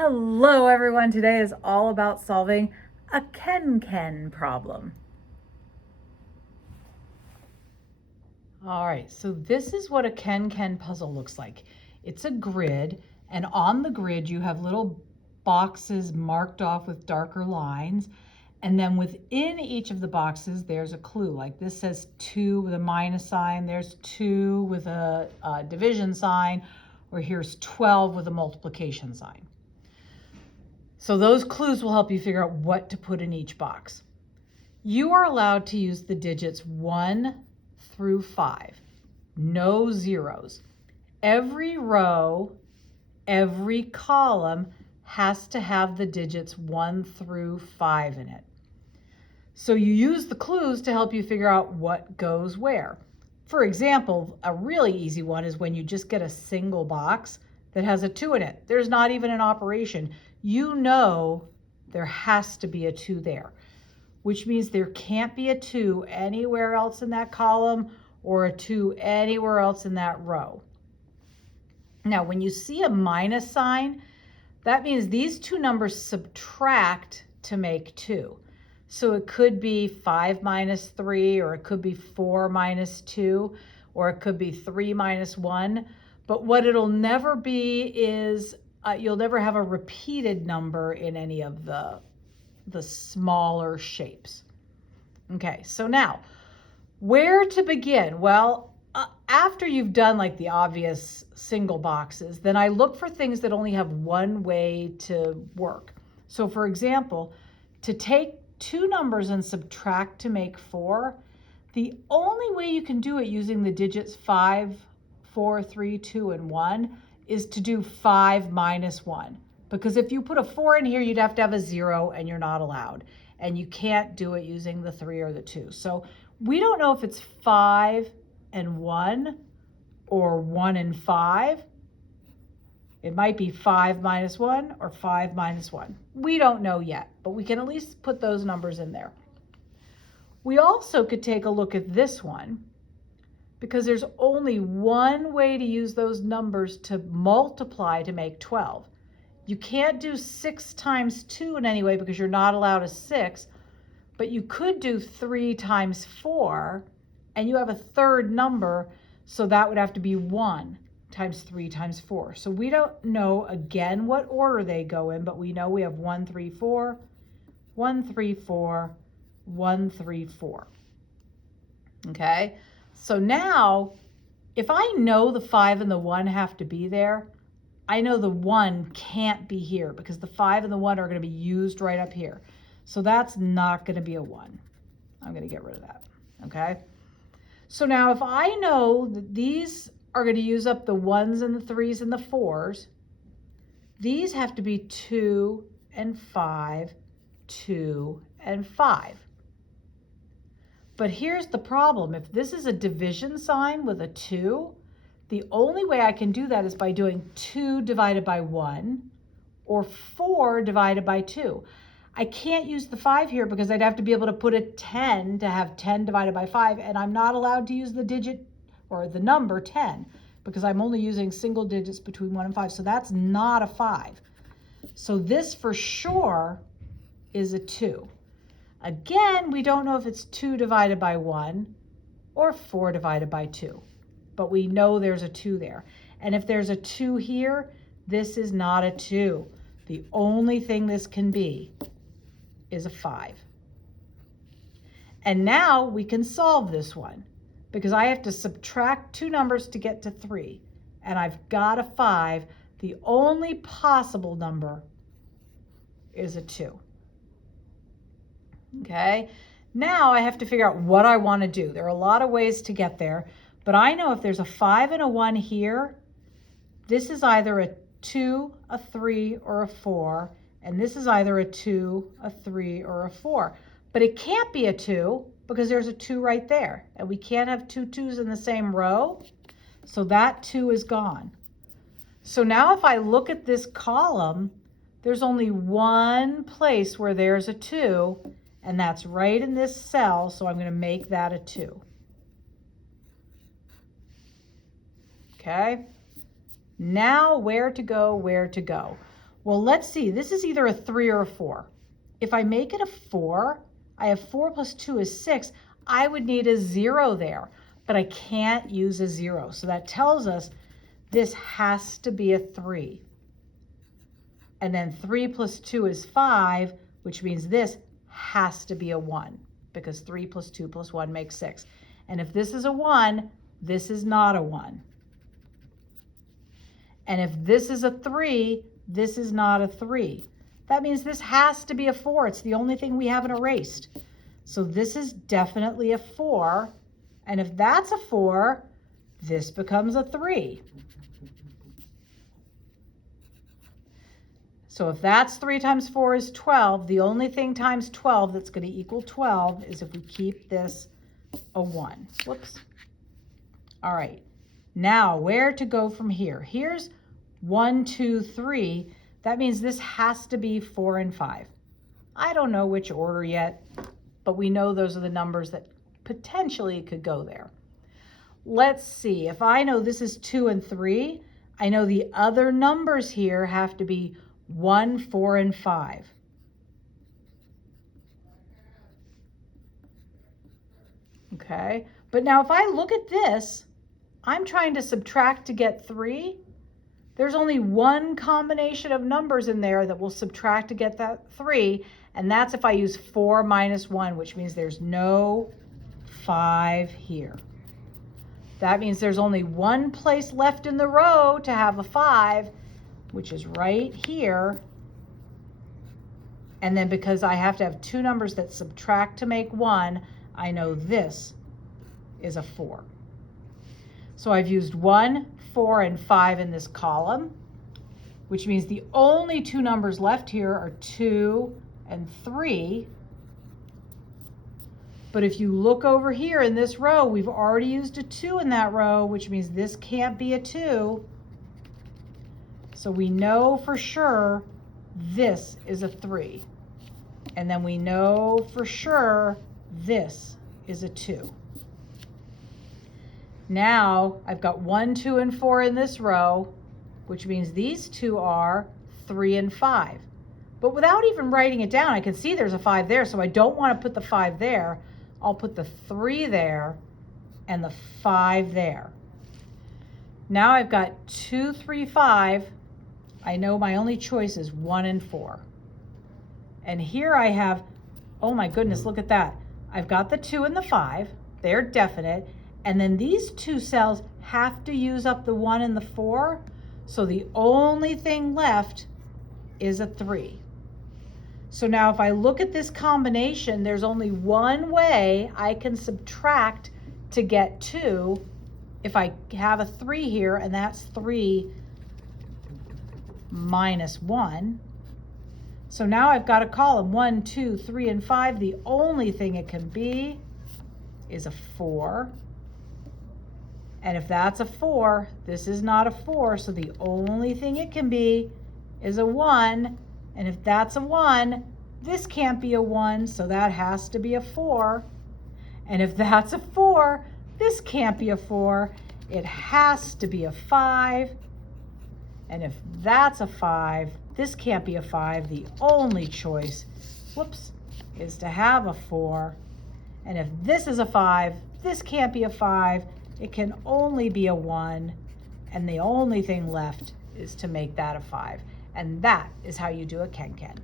Hello everyone, today is all about solving a KenKen problem. All right, so this is what a KenKen puzzle looks like. It's a grid, and on the grid you have little boxes marked off with darker lines, and then within each of the boxes there's a clue. Like this says 2 with a minus sign, there's 2 with a division sign, or here's 12 with a multiplication sign. So those clues will help you figure out what to put in each box. You are allowed to use the digits 1 through 5. No zeros. Every row, every column has to have the digits 1 through 5 in it. So you use the clues to help you figure out what goes where. For example, a really easy one is when you just get a single box that has a 2 in it. There's not even an operation. You know there has to be a 2 there, which means there can't be a 2 anywhere else in that column or a 2 anywhere else in that row. Now, when you see a minus sign, that means these two numbers subtract to make 2. So it could be 5 minus 3, or it could be 4 minus 2, or it could be 3 minus 1. But what it'll never be is you'll never have a repeated number in any of the smaller shapes. Okay, so now, where to begin? Well, after you've done like the obvious single boxes, then I look for things that only have one way to work. So for example, to take two numbers and subtract to make 4, the only way you can do it using the digits 5, 4, 3, 2, and 1 is to do 5 minus 1. Because if you put a 4 in here, you'd have to have a 0, and you're not allowed. And you can't do it using the 3 or the 2. So we don't know if it's 5 and 1 or 1 and 5. It might be 5 minus 1 or 5 minus 1. We don't know yet, but we can at least put those numbers in there. We also could take a look at this one, because there's only one way to use those numbers to multiply to make 12. You can't do 6 times 2 in any way because you're not allowed a 6, but you could do 3 times 4, and you have a third number, so that would have to be 1 times 3 times 4. So we don't know, again, what order they go in, but we know we have 1, 3, 4, 1, 3, 4, 1, 3, 4. Okay? So now, if I know the 5 and the 1 have to be there, I know the 1 can't be here because the 5 and the 1 are going to be used right up here. So that's not going to be a 1. I'm going to get rid of that. Okay? So now if I know that these are going to use up the 1s and the 3s and the 4s, these have to be 2 and 5, 2 and 5. But here's the problem. If this is a division sign with a 2, the only way I can do that is by doing 2 divided by 1 or 4 divided by 2. I can't use the 5 here because I'd have to be able to put a 10 to have 10 divided by 5, and I'm not allowed to use the digit or the number 10 because I'm only using single digits between 1 and 5, so that's not a 5. So this for sure is a 2. Again, we don't know if it's 2 divided by 1 or 4 divided by 2, but we know there's a 2 there. And if there's a 2 here, this is not a 2. The only thing this can be is a 5. And now we can solve this one because I have to subtract 2 numbers to get to 3, and I've got a 5. The only possible number is a 2. Okay, now I have to figure out what I want to do. There are a lot of ways to get there, but I know if there's a 5 and a 1 here, this is either a 2, a 3, or a 4, and this is either a 2, a 3, or a 4. But it can't be a 2 because there's a 2 right there, and we can't have 2 2s in the same row, so that 2 is gone. So now if I look at this column, there's only one place where there's a 2, and that's right in this cell, so I'm going to make that a 2. Okay? Now where to go, where to go? Well, let's see. This is either a 3 or a 4. If I make it a 4, I have 4 plus 2 is 6. I would need a 0 there, but I can't use a 0. So that tells us this has to be a 3. And then 3 plus 2 is 5, which means this has to be a 1, because 3 plus 2 plus 1 makes 6. And if this is a 1, this is not a 1. And if this is a 3, this is not a 3. That means this has to be a 4. It's the only thing we haven't erased. So this is definitely a 4. And if that's a 4, this becomes a 3. So if that's 3 times 4 is 12, the only thing times 12 that's going to equal 12 is if we keep this a 1. Whoops. All right. Now, where to go from here? Here's 1, 2, 3. That means this has to be 4 and 5. I don't know which order yet, but we know those are the numbers that potentially could go there. Let's see. If I know this is 2 and 3, I know the other numbers here have to be 1, 4, and 5. Okay, but now if I look at this, I'm trying to subtract to get 3. There's only one combination of numbers in there that will subtract to get that 3, and that's if I use 4 minus 1, which means there's no 5 here. That means there's only one place left in the row to have a 5, which is right here. And then because I have to have two numbers that subtract to make 1, I know this is a 4. So I've used 1, 4, and 5 in this column, which means the only two numbers left here are 2 and 3. But if you look over here in this row, we've already used a 2 in that row, which means this can't be a 2. So we know for sure this is a 3. And then we know for sure this is a 2. Now I've got 1, 2, and 4 in this row, which means these two are 3 and 5. But without even writing it down, I can see there's a 5 there, so I don't want to put the 5 there. I'll put the 3 there and the 5 there. Now I've got 2, 3, 5. I know my only choice is 1 and 4. And here I have, oh my goodness, look at that. I've got the 2 and the 5. They're definite. And then these two cells have to use up the 1 and the 4. So the only thing left is a 3. So now if I look at this combination, there's only one way I can subtract to get 2. If I have a 3 here, and that's 3 minus 1. So now I've got a column 1, 2, 3, and 5. The only thing it can be is a 4. And if that's a 4, this is not a 4, so the only thing it can be is a 1. And if that's a 1, this can't be a 1, so that has to be a 4. And if that's a 4, this can't be a 4. It has to be a 5. And if that's a 5, this can't be a 5. The only choice, whoops, is to have a 4. And if this is a 5, this can't be a 5. It can only be a 1. And the only thing left is to make that a 5. And that is how you do a KenKen.